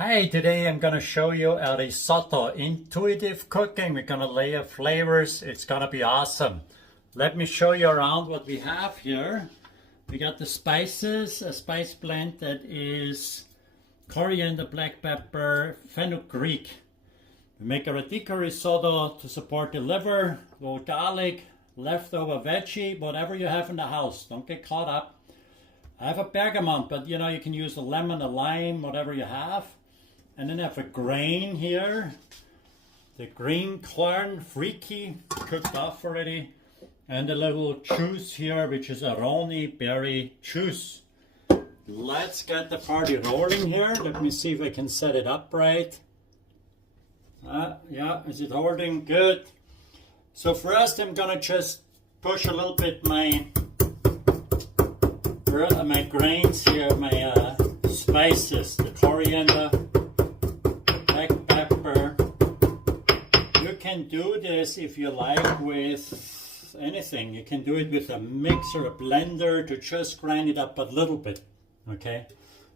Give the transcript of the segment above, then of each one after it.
Hi, today I'm going to show you a risotto, intuitive cooking. We're going to layer flavors. It's going to be awesome. Let me show you around what we have here. We got the spices, a spice blend that is coriander, black pepper, fenugreek. We make a radicchio risotto to support the liver, go garlic, leftover veggie, whatever you have in the house. Don't get caught up. I have a bergamot, but you can use a lemon, a lime, whatever you have. And then I have a grain here, the green corn, Freekeh, cooked off already. And a little juice here, which is Aronni berry juice. Let's get the party rolling here. Let me see if I can set it up right. Yeah, is it holding? Good. So first I'm gonna just push a little bit my grains here, my spices, the coriander, black pepper. You can do this if you like with anything. You can do it with a mixer, a blender, to just grind it up a little bit, okay?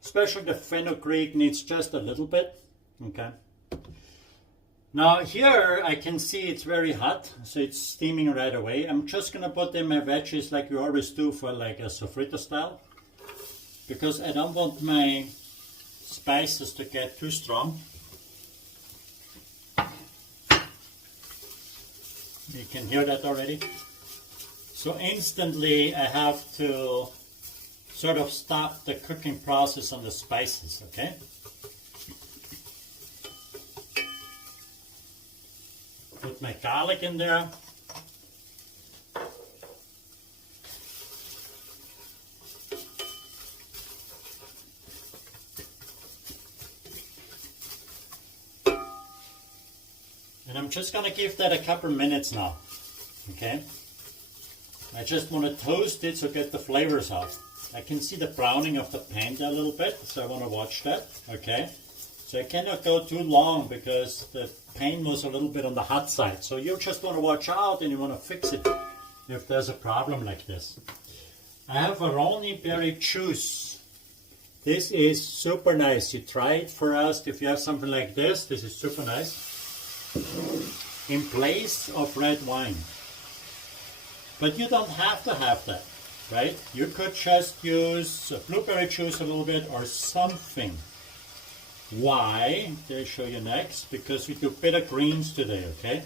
Especially the fenugreek needs just a little bit, okay? Now here I can see it's very hot, so it's steaming right away. I'm just gonna put in my veggies like we always do for like a sofrito style, because I don't want my spices to get too strong. You can hear that already. So instantly I have to sort of stop the cooking process on the spices, okay? Put my garlic in there. And I'm just going to give that a couple minutes now, okay? I just want to toast it so get the flavors out. I can see the browning of the pan there a little bit, so I want to watch that, okay? So I cannot go too long because the pan was a little bit on the hot side. So you just want to watch out and you want to fix it if there's a problem like this. I have Aronni berry juice. This is super nice. You try it first. If you have something like this is super nice. In place of red wine. But you don't have to have that, right? You could just use blueberry juice a little bit or something. Why? I'll show you next. Because we do bitter greens today, okay?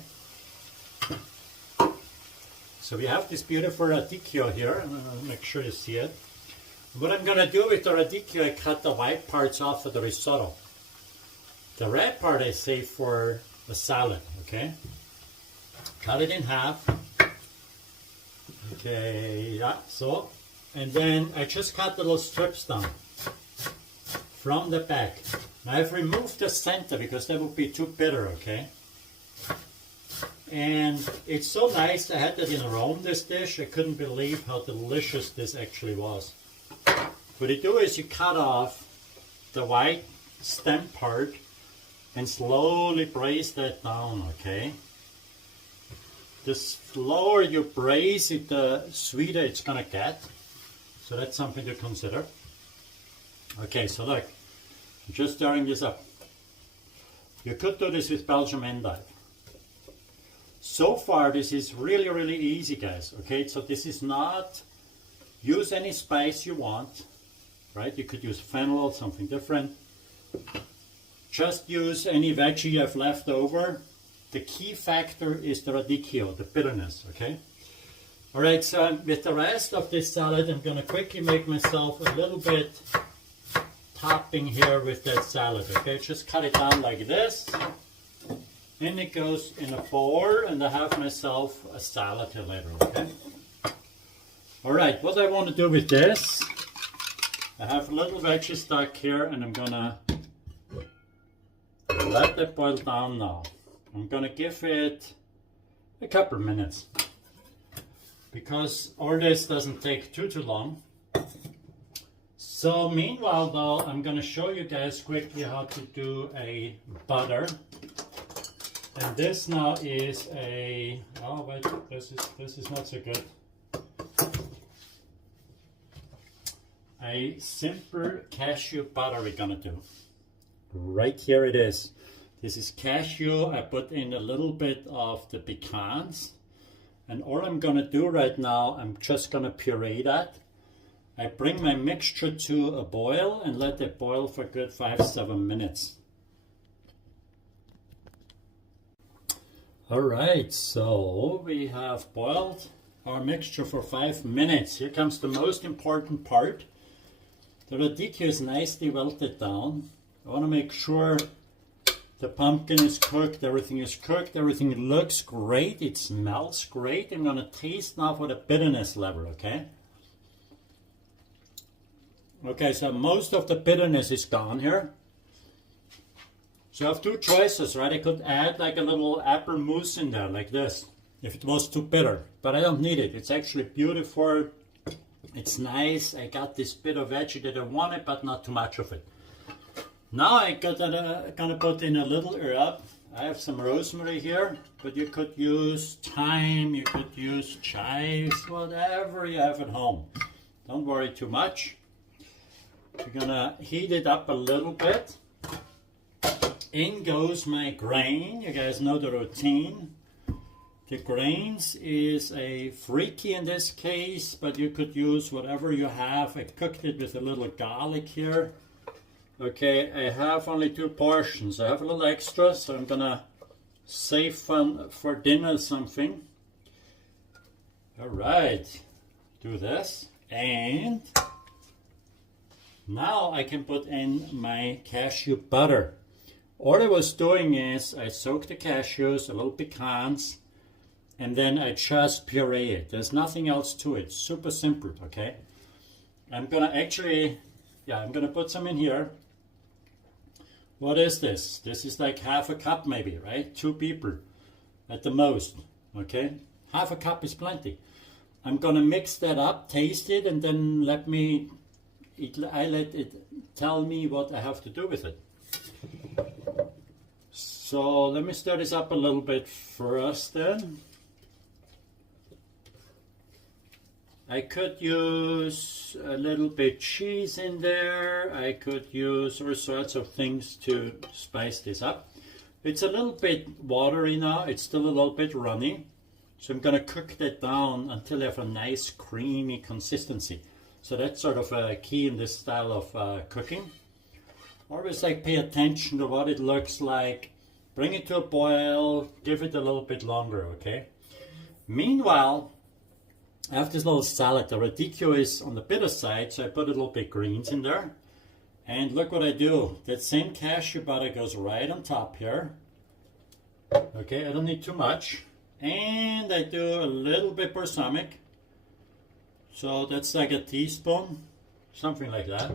So we have this beautiful radicchio here. Make sure you see it. What I'm going to do with the radicchio, I cut the white parts off of the risotto. The red part I save for a salad, okay? Cut it in half. Okay, yeah, so. And then I just cut little strips down from the back. Now I've removed the center because that would be too bitter, okay? And it's so nice. I had that in Rome, this dish. I couldn't believe how delicious this actually was. What you do is you cut off the white stem part and slowly braise that down, okay? The slower you braise it, the sweeter it's gonna get. So that's something to consider. Okay, so look, I'm just stirring this up. You could do this with Belgian endive. So far, this is really, really easy, guys, okay? So this is not, use any spice you want, right? You could use fennel, something different. Just use any veggie you have left over. The key factor is the radicchio, the bitterness, okay? All right, so with the rest of this salad, I'm gonna quickly make myself a little bit topping here with that salad, okay? Just cut it down like this. And it goes in a bowl, and I have myself a salad here later, okay? All right, what I want to do with this, I have a little veggie stock here, and I'm gonna let that boil down now. I'm gonna give it a couple minutes because all this doesn't take too long. So meanwhile though, I'm gonna show you guys quickly how to do a butter. And this now is a, oh wait, this is not so good. A simple cashew butter we're gonna do. Right here it is. This is cashew. I put in a little bit of the pecans. And all I'm going to do right now, I'm just going to puree that. I bring my mixture to a boil and let it boil for a good 5-7 minutes. Alright, so we have boiled our mixture for 5 minutes. Here comes the most important part. The radicchio is nicely wilted down. I want to make sure the pumpkin is cooked, everything looks great, it smells great. I'm going to taste now for the bitterness level, okay? Okay, so most of the bitterness is gone here. So I have two choices, right? I could add like a little apple mousse in there, like this, if it was too bitter. But I don't need it. It's actually beautiful. It's nice. I got this bit of veggie that I wanted, but not too much of it. Now I'm gonna put in a little herb. I have some rosemary here, but you could use thyme, you could use chives, whatever you have at home. Don't worry too much. We're gonna heat it up a little bit. In goes my grain. You guys know the routine. The grains is a Freekeh in this case, but you could use whatever you have. I cooked it with a little garlic here. Okay, I have only 2 portions. I have a little extra, so I'm gonna save for dinner or something. All right, do this. And now I can put in my cashew butter. All I was doing is I soaked the cashews, a little pecans, and then I just puree it. There's nothing else to it. Super simple, okay? I'm gonna actually, I'm gonna put some in here. What is this? This is like half a cup maybe, right? 2 people at the most, okay? Half a cup is plenty. I'm gonna mix that up, taste it, and then let it tell me what I have to do with it. So let me stir this up a little bit first then. I could use a little bit cheese in there. I could use all sorts of things to spice this up. It's a little bit watery now. It's still a little bit runny. So I'm going to cook that down until I have a nice creamy consistency. So that's sort of a key in this style of cooking. Always like pay attention to what it looks like. Bring it to a boil. Give it a little bit longer, okay? Meanwhile, I have this little salad. The radicchio is on the bitter side, so I put a little bit greens in there. And look what I do. That same cashew butter goes right on top here. Okay, I don't need too much. And I do a little bit balsamic. So that's like a teaspoon, something like that.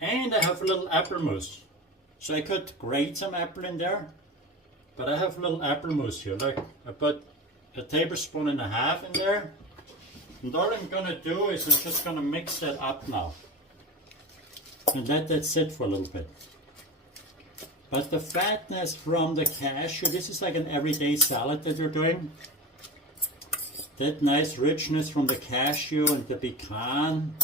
And I have a little apple mousse. So I could grate some apple in there. But I have a little apple mousse here. Look, I put a tablespoon and a half in there. And all I'm going to do is I'm just going to mix that up now. And let that sit for a little bit. But the fatness from the cashew, this is like an everyday salad that you're doing. That nice richness from the cashew and the pecan.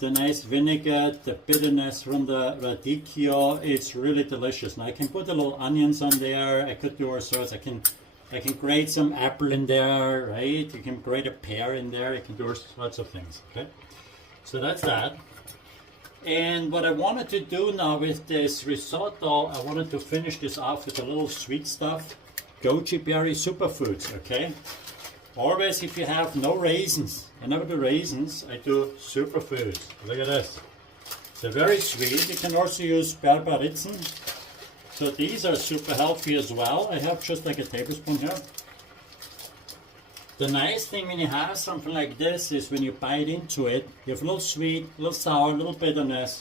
The nice vinegar, the bitterness from the radicchio, it's really delicious. Now I can put a little onions on there. I could do all sorts. I can grate some apple in there, right? You can grate a pear in there. You can do all sorts of things, okay? So that's that. And what I wanted to do now with this risotto, I wanted to finish this off with a little sweet stuff. Goji berry superfoods, okay? Always if you have no raisins, I never do raisins, I do superfoods. Look at this. They're very sweet. You can also use berberitzen. So these are super healthy as well. I have just like a tablespoon here. The nice thing when you have something like this is when you bite into it, you have a little sweet, a little sour, a little bitterness.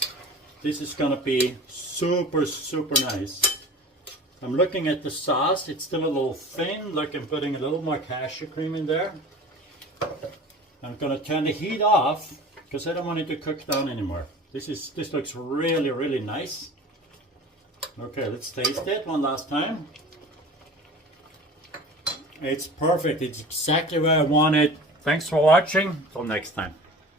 This is gonna be super, super nice. I'm looking at the sauce, it's still a little thin. Look, I'm putting a little more cashew cream in there. I'm gonna turn the heat off because I don't want it to cook down anymore. This looks really, really nice. Okay, let's taste it one last time. It's perfect. It's exactly where I want it. Thanks for watching. Till next time.